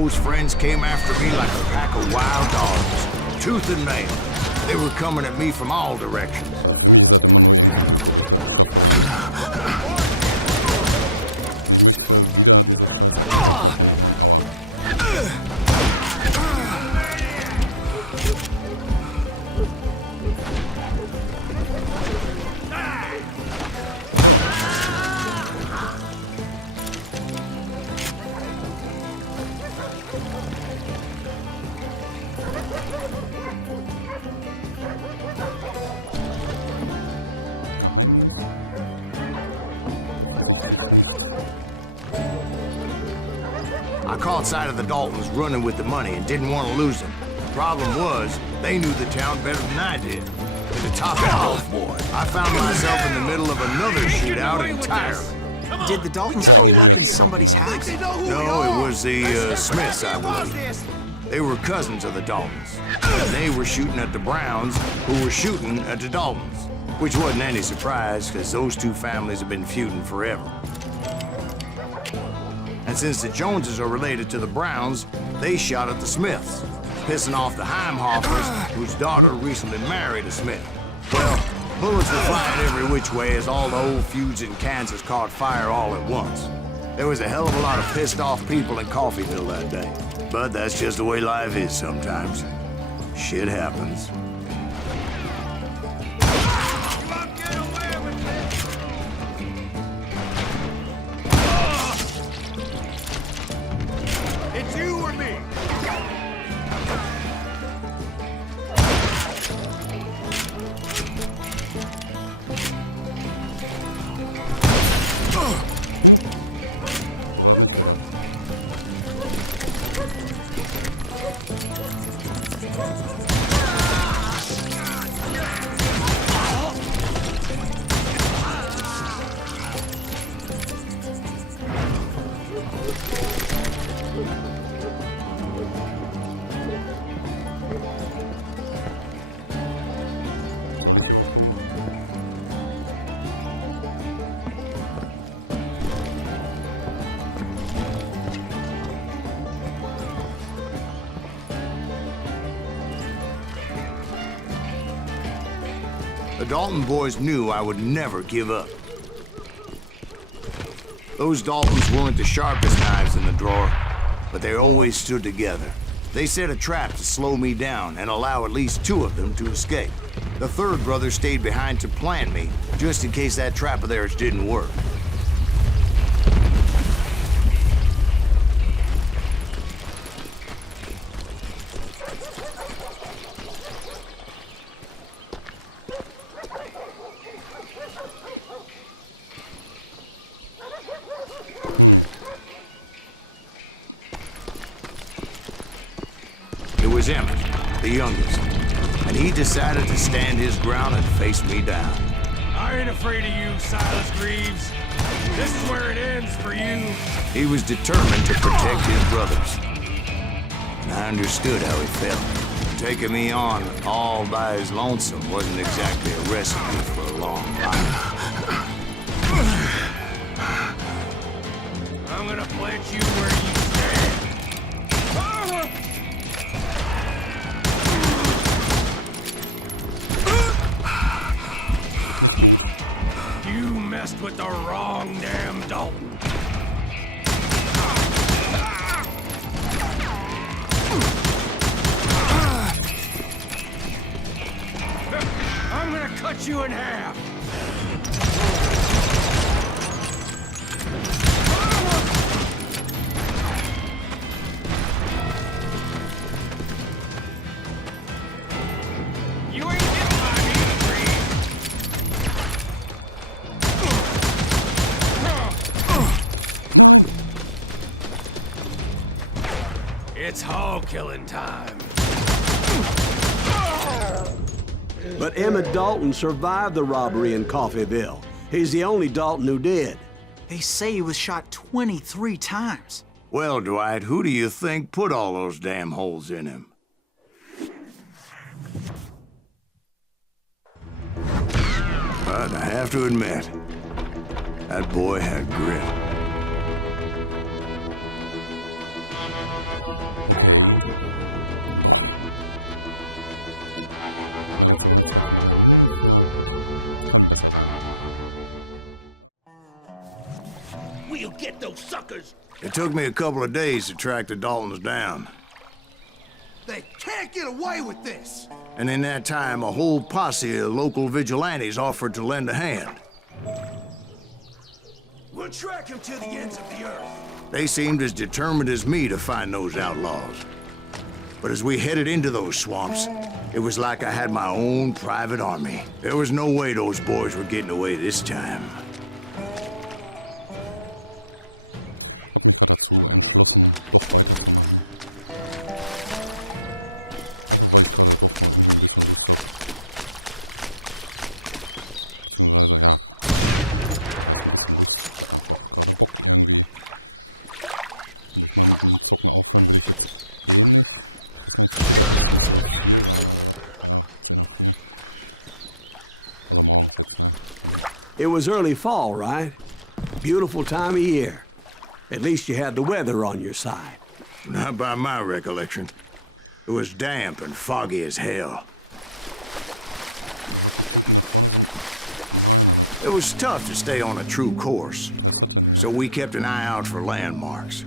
those friends came after me like a pack of wild dogs, tooth and nail. They were coming at me from all directions. I caught sight of the Daltons running with the money and didn't want to lose them. The problem was, they knew the town better than I did. To top it off, boy, I found myself in the middle of another shootout entirely. Did the Daltons hole up in somebody's house? No, it was the Smiths, I believe. They were cousins of the Daltons. And they were shooting at the Browns, who were shooting at the Daltons. Which wasn't any surprise, because those two families have been feuding forever. And since the Joneses are related to the Browns, they shot at the Smiths, pissing off the Heimhoffers, whose daughter recently married a Smith. Well, bullets were flying every which way as all the old feuds in Kansas caught fire all at once. There was a hell of a lot of pissed off people in Coffeyville that day. But that's just the way life is sometimes. Shit happens. The Dalton boys knew I would never give up. Those Daltons weren't the sharpest knives in the drawer, but they always stood together. They set a trap to slow me down and allow at least two of them to escape. The third brother stayed behind to plant me, just in case that trap of theirs didn't work. It was Emmet, the youngest, and he decided to stand his ground and face me down. I ain't afraid of you, Silas Greaves. This is where it ends for you. He was determined to protect his brothers. And I understood how he felt. Taking me on all by his lonesome wasn't exactly a recipe for a long life. I'm gonna plant you where you stand. You messed with the wrong damn Dalton. I'm gonna cut you in half. You ain't getting by me, It's hog killing time. But Emmet Dalton survived the robbery in Coffeyville. He's the only Dalton who did. They say he was shot 23 times. Well, Dwight, who do you think put all those damn holes in him? But I have to admit, that boy had grit. get those suckers! It took me a couple of days to track the Daltons down. They can't get away with this! And in that time, a whole posse of local vigilantes offered to lend a hand. We'll track him to the ends of the earth. They seemed as determined as me to find those outlaws. But as we headed into those swamps, it was like I had my own private army. There was no way those boys were getting away this time. It was early fall, right? Beautiful time of year. At least you had the weather on your side. Not by my recollection. It was damp and foggy as hell. It was tough to stay on a true course, so we kept an eye out for landmarks.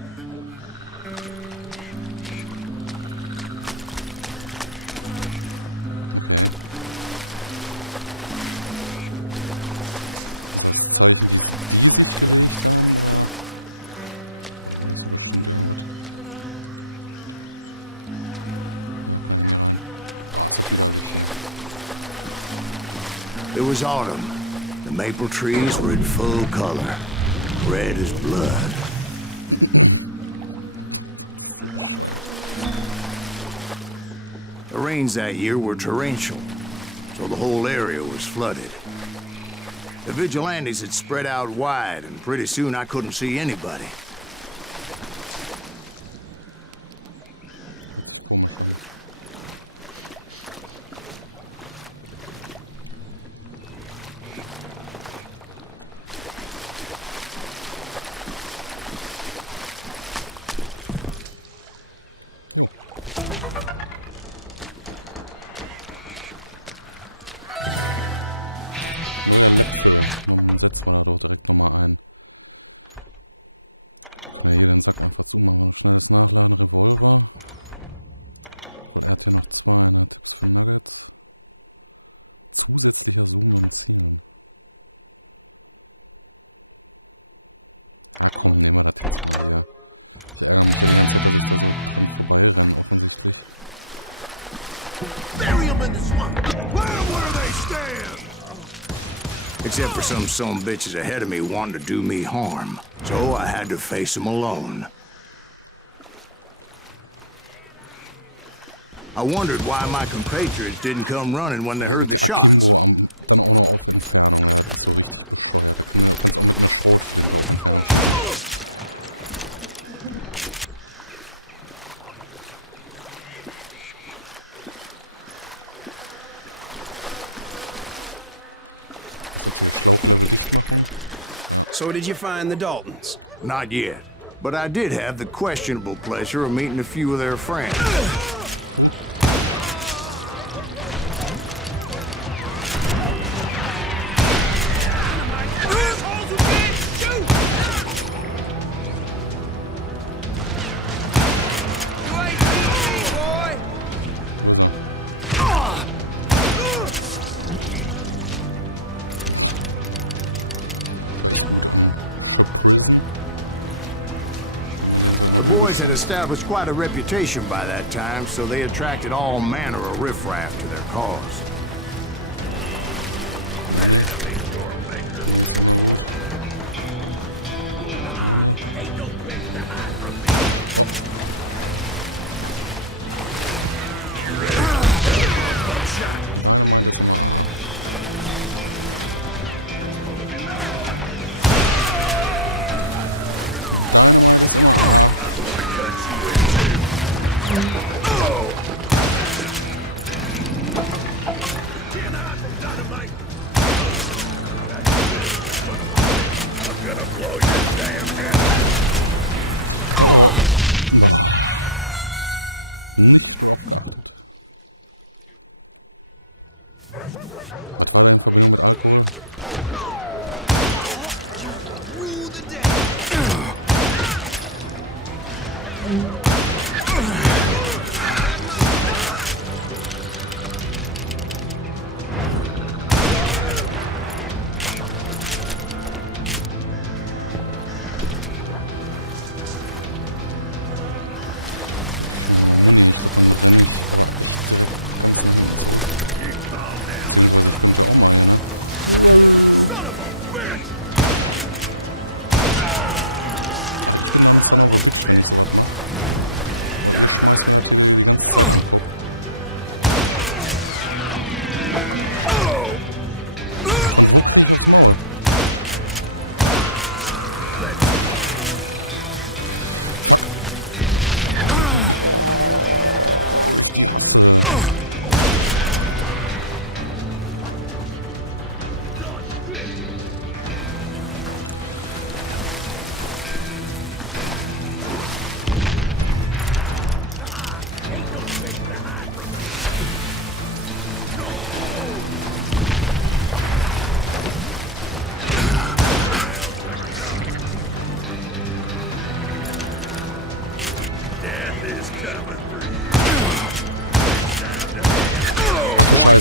It was autumn. The maple trees were in full color, red as blood. The rains that year were torrential, so the whole area was flooded. The vigilantes had spread out wide, and pretty soon I couldn't see anybody. Bury him in the swamp! Let them where they stand! Except for some bitches ahead of me wanting to do me harm. So I had to face them alone. I wondered why my compatriots didn't come running when they heard the shots. So did you find the Daltons? Not yet, but I did have the questionable pleasure of meeting a few of their friends. The boys had established quite a reputation by that time, so they attracted all manner of riffraff to their cause.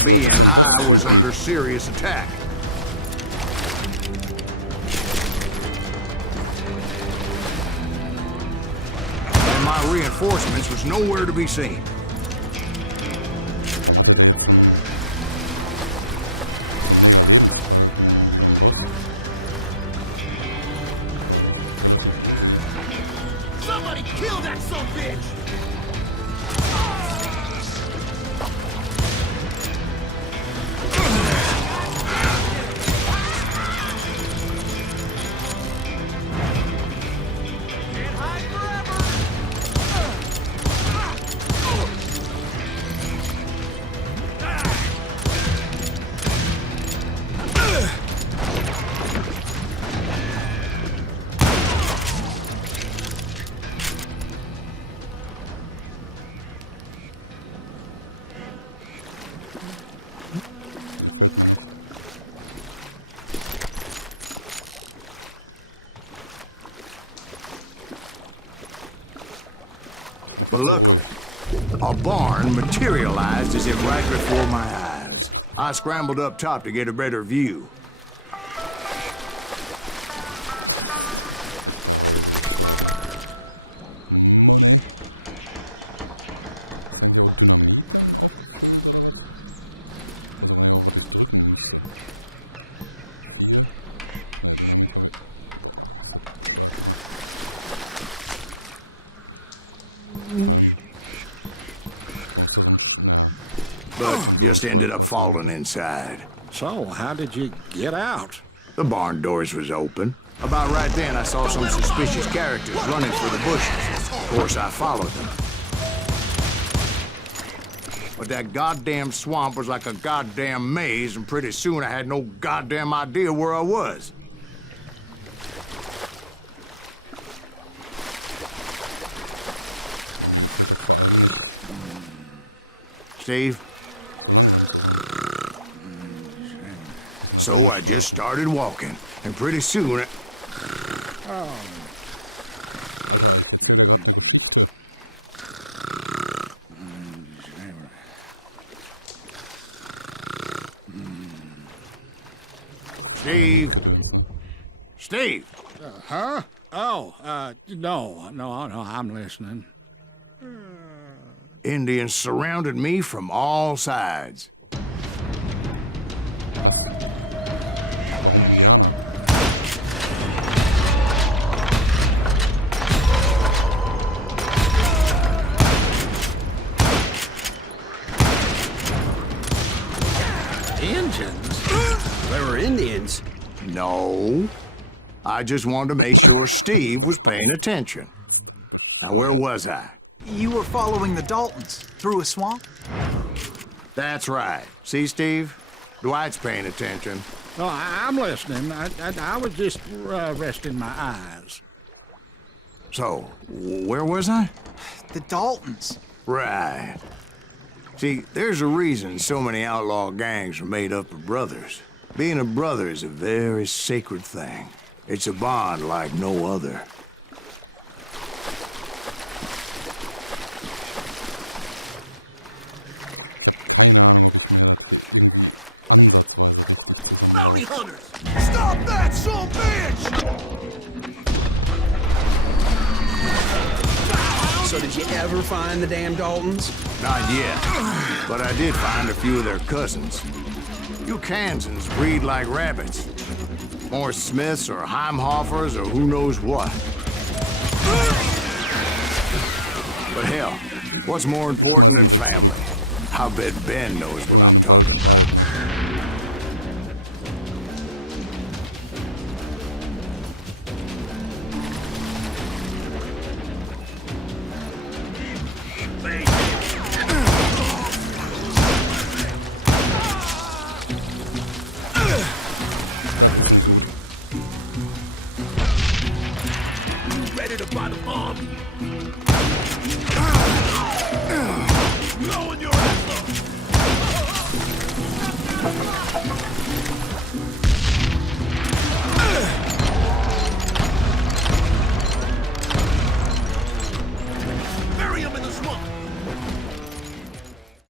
Being I was under serious attack. And my reinforcements was nowhere to be seen. Somebody kill that son of a bitch! But luckily, a barn materialized as if right before my eyes. I scrambled up top to get a better view. But just ended up falling inside. So, how did you get out? The barn doors was open. About right then, I saw some suspicious characters running for the bushes. Of course, I followed them. But that goddamn swamp was like a goddamn maze, and pretty soon I had no goddamn idea where I was. Steve? So I just started walking, and pretty soon Steve? Steve? Huh? Oh, no, I'm listening. Indians surrounded me from all sides. Indians? They were Indians. No. I just wanted to make sure Steve was paying attention. Now, where was I? You were following the Daltons through a swamp? That's right. See, Steve? Dwight's paying attention. Oh, I'm listening. I was just resting my eyes. So, where was I? The Daltons. Right. See, there's a reason so many outlaw gangs are made up of brothers. Being a brother is a very sacred thing. It's a bond like no other. bounty hunters! Stop that, son bitch! So did you ever find the damn Daltons? Not yet, but I did find a few of their cousins. You Kansans breed like rabbits. More Smiths or Heimhoffers or who knows what. But hell, what's more important than family? I bet Ben knows what I'm talking about. Ready to buy the bomb?